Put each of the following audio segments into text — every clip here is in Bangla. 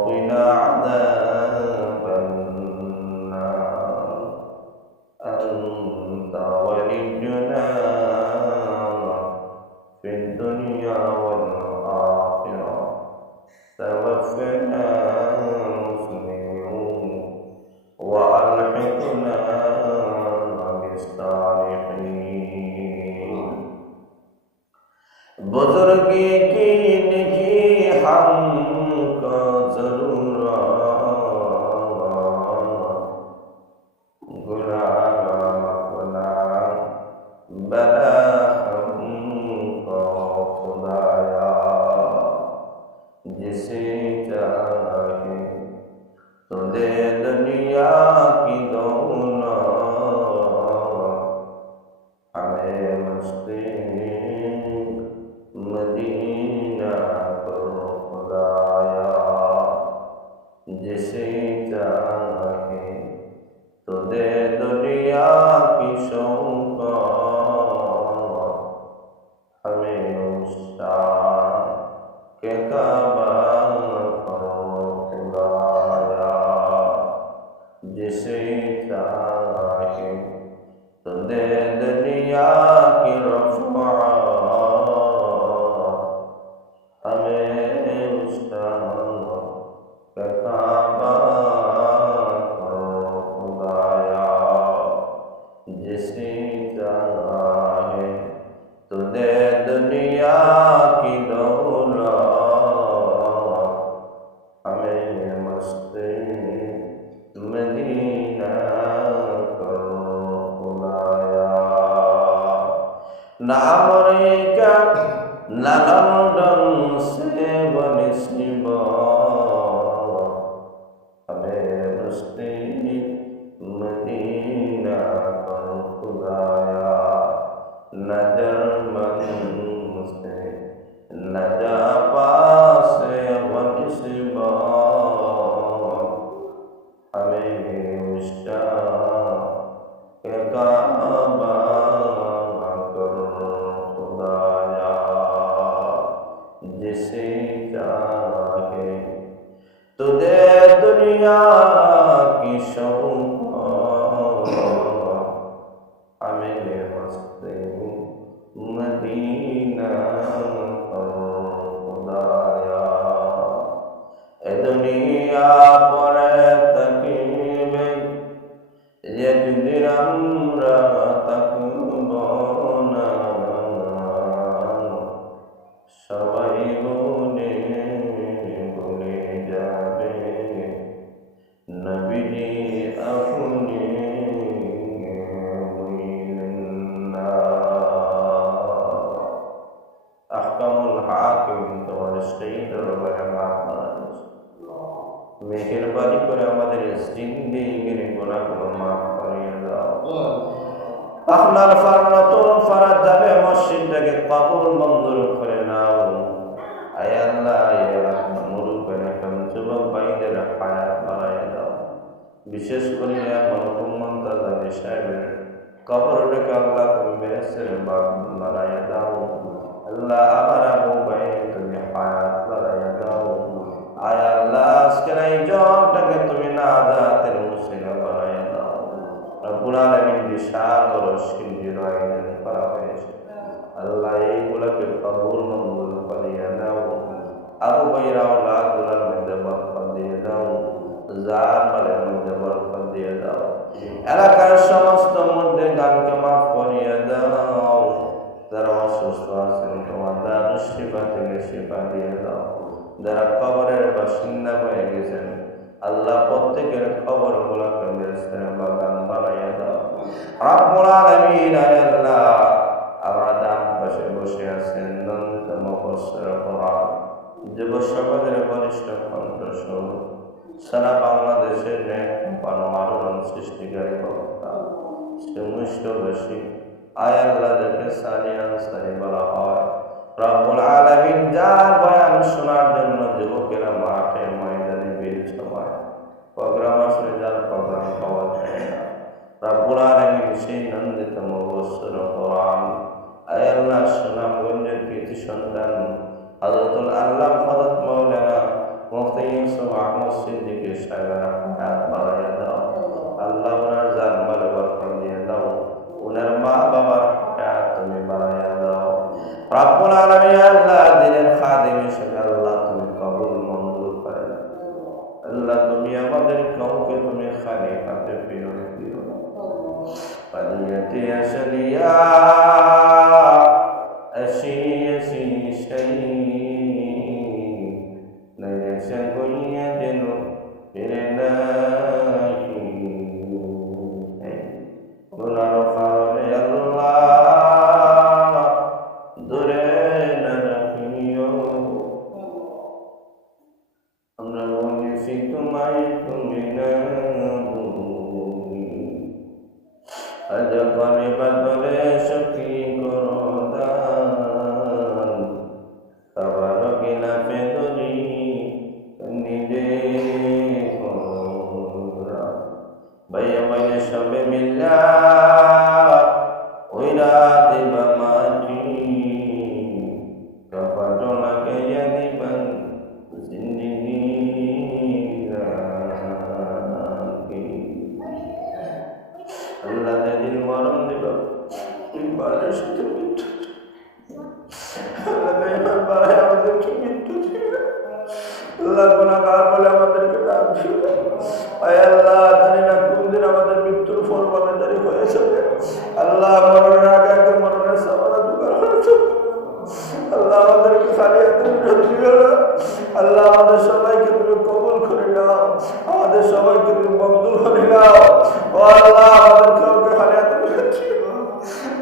وقنا عذاب النار أنت ولينا في الدنيا والآخرة توفنا مسلمين وألحقنا بالصالحين बुजुर्गी की निजी हमको जरूरत गुनाह अपना बना हमको खुदाया जिसे चाहे तो दे दुनिया की दौलत हमें मस्ती मदीना करो खुदाया जिसे चाहे तो दे दुनिया की शौकत हमें उस के काबा करो खुदाया जिसे चाहे तो दे दुनिया की रफ़अत जिसे चाहे तो दे दुनिया की दौलत हमें मस्ती मदीना करो खुदाया ना अमेरिका ना लंदन से बनिस्बत हमें मस्ती मदीना करो खुदाया न जर्मन से न जापान से बनिस्बत हमें उस्ता के काबा करो खुदाया जिसे चाहे तो दे दुनिया की शौकत हमें मस्ती मदीना करो खुदाया ए दुनिया पर तकबे यदिन আমরা থাকব না সবাই মনে ভুলে যাবে নবীজি আপনি বললেন না আহকামুল হাকিম তোমার সেই দরবারে মাফ মেহেরবানি করে আমাদের জিন্দেগির গুনাহগুলো মাফ করে দাও আপনার ফরমাতুল ফরজ যাবে মসজিদটাকে কবুল মঞ্জুর করে নাও আয় আল্লাহ ইয়া রাহমান মুরুবেন এখন যুবক ভাইদের হায়াত বাড়ায় দাও বিশেষ করে মরহুম মুনতাজা সাহেবের কবরটাকে আল্লাহ তুমি বেহেশতের বাগ বানায় দাও আল্লাহ আমার আবু ভাই তুমি হায়াত বাড়ায় দাও আয় আল্লাহ আজকের এই জনটাকে তুমি নাজাতের মুসিলা বানায় দাও রব্বুল আলামিন বিশাল রশিদের আয়োজন করা হয়েছে আল্লাহ এইগুলোকে কবুল মঞ্জুর করিয়ে দাও আবু ভাইয়ের আওলাদগুলোর মধ্যে বরকত দিয়ে দাও জামালের মধ্যে বরকত দিয়ে দাও এলাকার সমস্ত মধ্যে গানকে মাফ করিয়ে দাও যারা অসুস্থ আছেন তোমার দারুস শিফা থেকে শিফা দিয়ে দাও যারা কবরের বাসিন্দা হয়ে গেছেন আল্লাহ প্রত্যেকের কবরগুলোকে বেহেশতের বাগান বানাইয়া দাও রব্বুল আলামিন আল্লাহ আমরা ডান পাশে বসে আছেন নন্দিত মুফাসসির কোরআন যুব সমাজের বলিষ্ঠ কণ্ঠস্বর সারা বাংলাদেশের আলোড়ন সৃষ্টিকারী বক্তা মুষ্টবাসী আয় আল্লাহ যাকে সানিয়া সানি বলা হয় রব্বুল আলামিন যার বয়ান শোনার জন্য যুবকেরা মাঠে ময়দানে বের সময় প্রোগ্রাম আসলে যার প্রোগ্রাম পাওয়া যায় না রব্বুল আলামিন সেই নন্দিত মুফাসসির কোরআন আয় আল্লাহ সুনামগঞ্জের কৃতি সন্তান হযরতুল আল্লাহ হযরত মাওলানা মুফতি ইউসুফ আহমদ সিদ্দিকী সাহেবের হায়াত বাড়াইয়া দাও। আল্লাহ ওনার জান মালে বরকত দিয়ে দাও, ওনার মা বাবার হায়াত তুমি বাড়াইয়া দাও। রব্বুল আলামিন আল্লাহ দিনের খাদিম হিসেবে আল্লাহ তুমি কবুল মঞ্জুর করে দাও। আল্লাহ তুমি আমাদের কাউকে তুমি খলিফাতে প্রেরণ দিও না। পালিয়াতি আসলিয়া আসি সেই নয়সে কইয়া যেন ফিরে নাহি গুনার কারণে আল্লাহ দূরে না রাখিও। আমরা বলেছি তোমায় তুমি না আজ করে বাদরে সখী করো দান, সবার কিনা পেদরি নিজে ভাইয়া ভাইয়া সবে মিল্লা ওইরা দিবা মাটি কপাটনাকে দিবান জিন্দিগি আল্লাহ যেদিন মরণ দিল ইবারের সাথে মৃত্যু আমাদেরকে মৃত্যু দিবে। আল্লাহ গুনাহগার বলে আমাদেরকে ডাক দিবে। আল্লাহ জানি না কোন দিন আমাদের মৃত্যুর ফরমানদারি হয়ে যাবে। আল্লাহ মরণের আগে আগে মরণের সামানা জোগাড় হয়েছে। আল্লাহ আমাদেরকে খালি হাতে দিও না। আল্লাহ আমাদের সবাইকে তুমি কবুল করে নাও, আমাদের সবাইকে তুমি মঞ্জুর করে নাও। ও আল্লাহ আমাদের কাউকে খালি হাতে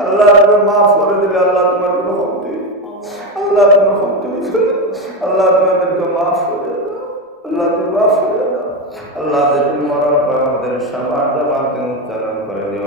আল্লাহ তুমি মাফ করে দিলে আল্লাহ তোমার কোনো শক্তি, আল্লাহ তোমার শক্তি আল্লাহ তোমাদেরকে মাফ করে দাও। আল্লাহ তুমি মাফ করে দাও। আল্লাহ যেদিন মরণ করে আমাদের সবার জবানকে উচ্চারণ করে দিও।